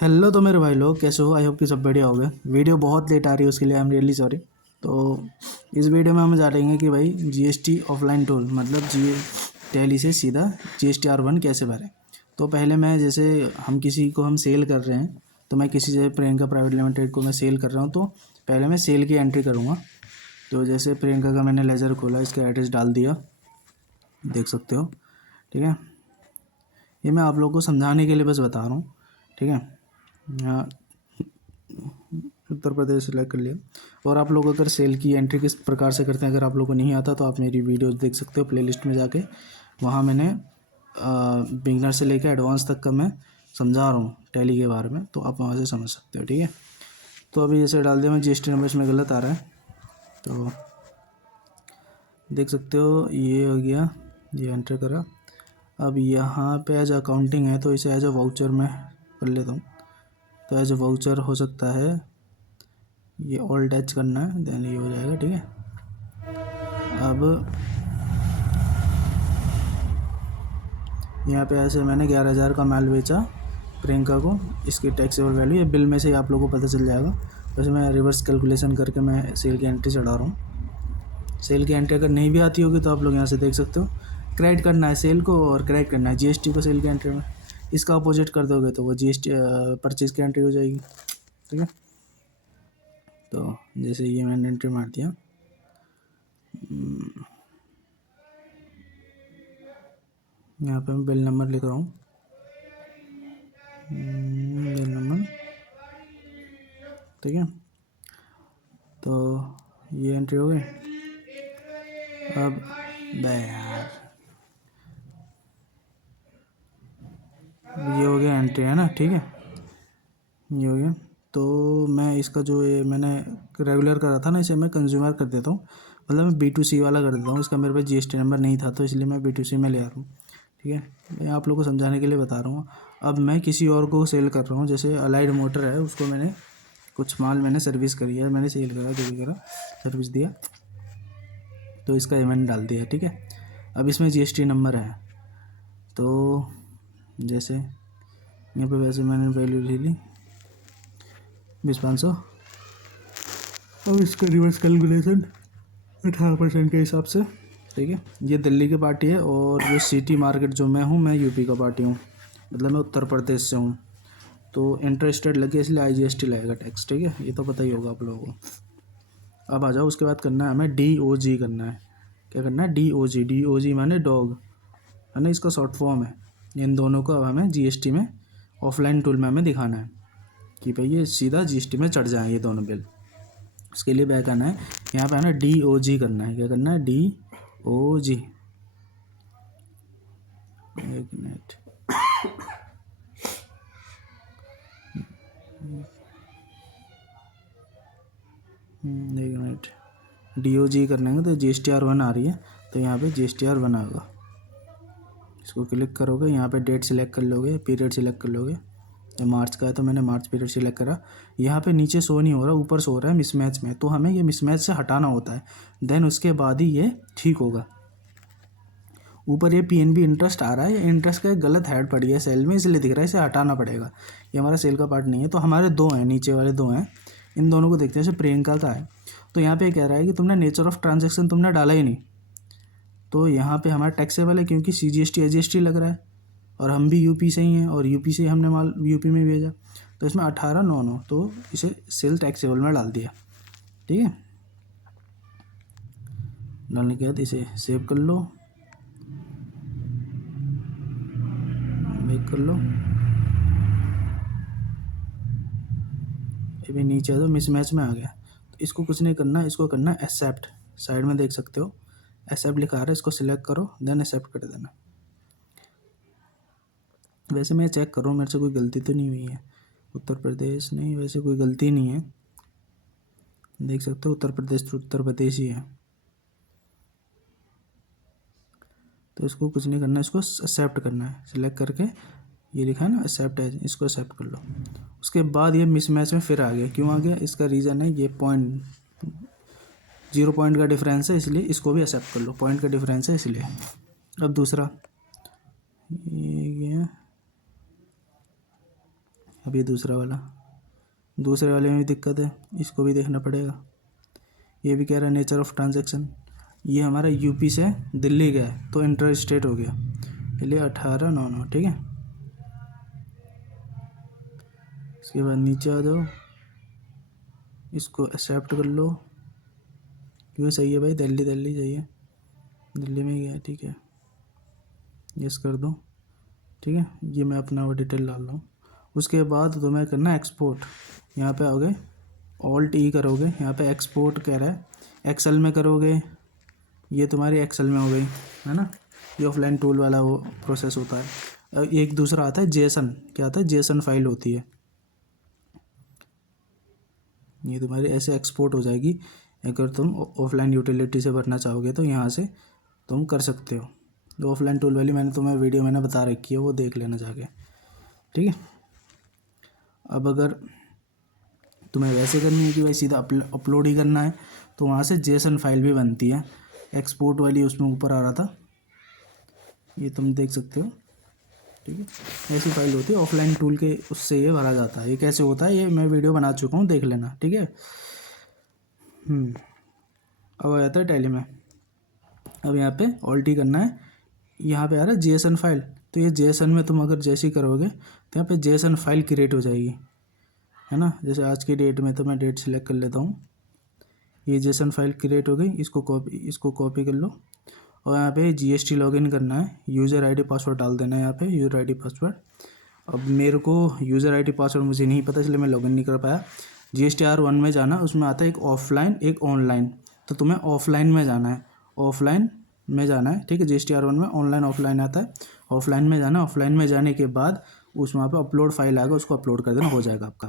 Hello तो मेरे भाई लोग कैसे हो। आई होप कि सब बढ़िया हो गए। वीडियो बहुत लेट आ रही है, उसके लिए आई एम रियली सॉरी। तो इस वीडियो में हम जानेंगे कि भाई जीएसटी ऑफलाइन टूल मतलब जी टैली से सीधा GSTR1 कैसे भरें। तो पहले मैं जैसे हम सेल कर रहे हैं, तो मैं किसी जैसे प्रियंका प्राइवेट लिमिटेड को मैं सेल कर रहा हूँ, तो पहले मैं सेल की एंट्री करूँगा। तो जैसे प्रियंका का मैंने लेजर खोला, इसका एड्रेस डाल दिया, देख सकते हो। ठीक है, ये मैं आप लोगों को समझाने के लिए बस बता रहा हूँ। ठीक है, यहाँ उत्तर प्रदेश सिलेक्ट कर लिया। और आप लोग अगर सेल की एंट्री किस प्रकार से करते हैं, अगर आप लोगों को नहीं आता तो आप मेरी वीडियोस देख सकते हो प्लेलिस्ट में जाके। वहाँ मैंने बिगनर से लेकर एडवांस तक का मैं समझा रहा हूँ टैली के बारे में, तो आप वहाँ से समझ सकते हो। ठीक है, तो अभी जैसे डाल दिया मैं, GST नंबर इसमें गलत आ रहा है, तो देख सकते हो ये हो गया, ये एंटर करा। अब यहाँ पे एज अकाउंटिंग है तो इसे एज अ वाउचर में कर लेता हूँ। तो एज अ वाउचर हो सकता है, ये ऑल टच करना है, देन ये हो जाएगा। ठीक है, अब यहाँ पे ऐसे मैंने 11,000 का माल बेचा प्रियंका को, इसकी टैक्सेबल वैल्यू ये बिल में से ही आप लोगों को पता चल जाएगा। वैसे मैं रिवर्स कैलकुलेशन करके मैं सेल की एंट्री चढ़ा रहा हूँ। सेल की एंट्री अगर नहीं भी आती होगी तो आप लोग यहाँ से देख सकते हो, क्रेडिट करना है सेल को और क्रेडिट करना है GST को सेल की एंट्री में। इसका अपोजिट कर दोगे तो वो GST परचेज की एंट्री हो जाएगी। ठीक है, तो जैसे ये मैंने एंट्री मार दिया, यहाँ पे मैं बिल नंबर लिख रहा हूँ, बिल नंबर। ठीक है, तो ये एंट्री हो गई। अब यार ये हो गया एंट्री, है ना। ठीक है, ये हो गया। तो मैं इसका जो ये मैंने रेगुलर करा था ना, इसे मैं कंज्यूमर कर देता हूँ, मतलब मैं B2C वाला कर देता हूँ। इसका मेरे पास GST नंबर नहीं था तो इसलिए मैं B2C में ले आ रहा हूँ। ठीक है, मैं आप लोगों को समझाने के लिए बता रहा हूँ। अब मैं किसी और को सेल कर रहा हूँ, जैसे अलाइड मोटर है, उसको मैंने कुछ माल मैंने सर्विस करी है, मैंने सेल करा, जो भी करा सर्विस दिया, तो इसका ये मैंने डाल दिया। ठीक है, अब इसमें GST नंबर है, तो जैसे यहाँ पे वैसे मैंने वैल्यू ले ली 20,500। अब इसका रिवर्स कैलकुलेशन 18% के हिसाब से। ठीक है, ये दिल्ली की पार्टी है और ये सिटी मार्केट जो मैं हूँ, मैं यूपी का पार्टी हूँ, मतलब मैं उत्तर प्रदेश से हूँ। तो इंटरेस्टेड लगे इसलिए IGST लगेगा टैक्स। ठीक है, ये तो पता ही होगा आप लोगों को। अब आ जाओ, उसके बाद करना है हमें DOG करना है। क्या करना है? DOG माने डॉग, है ना, इसका शॉर्ट फॉर्म है। इन दोनों को अब हमें GST में ऑफलाइन टूल में हमें दिखाना है कि भाई ये सीधा GST में चढ़ जाए ये दोनों बिल। उसके लिए बैक आना है, यहाँ पे आना DOG करना है। क्या करना है? DOG। एक मिनट, एक मिनट, DOG करने का तो GSTR1 आ रही है, तो यहाँ पे GSTR1 आएगा। इसको क्लिक करोगे, यहाँ पे डेट सिलेक्ट कर लोगे, पीरियड सिलेक्ट कर लोगे। मार्च का है तो मैंने मार्च पीरियड सिलेक्ट करा। यहाँ पे नीचे शो नहीं हो रहा, ऊपर शो हो रहा है मिसमैच में, तो हमें ये मिसमैच से हटाना होता है, देन उसके बाद ही ये ठीक होगा। ऊपर ये PNB इंटरेस्ट आ रहा है, इंटरेस्ट का एक गलत हेड पड़ गया सेल में, इसलिए दिख रहा है, इसे हटाना पड़ेगा। ये हमारा सेल का पार्ट नहीं है। तो हमारे दो हैं, नीचे वाले दो हैं, इन दोनों को देखते हैं। जैसे प्रियंका का है, तो यहाँ पे कह रहा है कि तुमने नेचर ऑफ ट्रांजेक्शन तुमने डाला ही नहीं, तो यहाँ पे हमारा टैक्सेबल है क्योंकि CGST SGST लग रहा है, और हम भी यूपी से ही हैं और यूपी से ही हमने माल यूपी में भेजा, तो इसमें 18,9,9, तो इसे सेल टैक्सेबल में डाल दिया। ठीक है, डालने के बाद इसे सेव कर लो, मेक कर लो। ये भी नीचे आ, तो मिसमैच में आ गया, तो इसको कुछ नहीं करना, इसको करना है एक्सेप्ट। साइड में देख सकते हो एक्सेप्ट लिखा आ रहा है, इसको सिलेक्ट करो, देन एक्सेप्ट कर देना। वैसे मैं चेक कर रहा हूँ मेरे से कोई गलती तो नहीं हुई है। उत्तर प्रदेश नहीं, वैसे कोई गलती नहीं है, देख सकते हो उत्तर प्रदेश तो उत्तर प्रदेश ही है। तो इसको कुछ नहीं करना, इसको एक्सेप्ट करना है, सिलेक्ट करके ये लिखा है ना एक्सेप्ट है, इसको एक्सेप्ट कर लो। उसके बाद ये मिसमैच में फिर आ गया, क्यों आ गया? इसका रीज़न है ये पॉइंट, 0 पॉइंट का डिफरेंस है, इसलिए इसको भी एक्सेप्ट कर लो, पॉइंट का डिफरेंस है इसलिए। अब दूसरा ये अब ये दूसरे वाले में भी दिक्कत है, इसको भी देखना पड़ेगा। ये भी कह रहा है नेचर ऑफ ट्रांजैक्शन, ये हमारा यूपी से दिल्ली गया है तो इंटर स्टेट हो गया, इसलिए 1899, ठीक है। इसके बाद नीचे आ जाओ, इसको एक्सेप्ट कर लो, क्यों सही है भाई, दिल्ली चाहिए, दिल्ली में गया है, ठीक है, यस कर दो, ठीक है। ये मैं अपना वो डिटेल डाल रहा हूँ। उसके बाद तुम्हें करना है एक्सपोर्ट, यहाँ पे आओगे ऑल्ट ई करोगे, यहाँ पे एक्सपोर्ट कह रहा है, एक्सेल में करोगे, ये तुम्हारी एक्सेल में हो गई है ना, ये ऑफलाइन टूल वाला वो प्रोसेस होता है। एक दूसरा आता है जेसन, क्या आता है, जेसन फाइल होती है, ये तुम्हारी ऐसे एक्सपोर्ट हो जाएगी। अगर तुम ऑफलाइन यूटिलिटी से भरना चाहोगे तो यहाँ से तुम कर सकते हो। तो ऑफलाइन टूल वाली तुम्हें वीडियो मैंने बता रखी है, वो देख लेना जाके, ठीक है। अब अगर तुम्हें वैसे करनी है कि भाई सीधा अपलोड ही करना है, तो वहाँ से जेसन फाइल भी बनती है, एक्सपोर्ट वाली उसमें ऊपर आ रहा था, ये तुम देख सकते हो, ठीक है। ऐसी फाइल होती है ऑफलाइन टूल के, उससे ये भरा जाता है। ये कैसे होता है ये मैं वीडियो बना चुका हूँ, देख लेना, ठीक है। अब आ जाता है टैली में। अब यहाँ पे ऑल्ट ही करना है, यहाँ पे आ रहा है जेसन फाइल, तो ये जेसन में तुम अगर जैसे ही करोगे तो यहाँ पे जेसन फाइल क्रिएट हो जाएगी, है ना। जैसे आज की डेट में तो मैं डेट सिलेक्ट कर लेता हूँ, ये जेसन फाइल क्रिएट हो गई, इसको कॉपी कर लो और यहाँ पे जीएसटी लॉगिन करना है, यूज़र आईडी पासवर्ड डाल देना है यहाँ पे, यूज़र आईडी पासवर्ड। अब मेरे को यूज़र आईडी पासवर्ड मुझे नहीं पता, इसलिए मैं लॉगिन नहीं कर पाया। GSTR1 में जाना, उसमें आता है एक ऑफलाइन एक ऑनलाइन, तो तुम्हें ऑफलाइन में जाना है, ऑफलाइन में जाना है, ठीक है। GSTR1 में ऑनलाइन ऑफलाइन आता है, ऑफलाइन में जाना है। ऑफलाइन में जाने के बाद उस वहाँ पे अपलोड फाइल आएगा, उसको अपलोड कर देना, हो जाएगा आपका।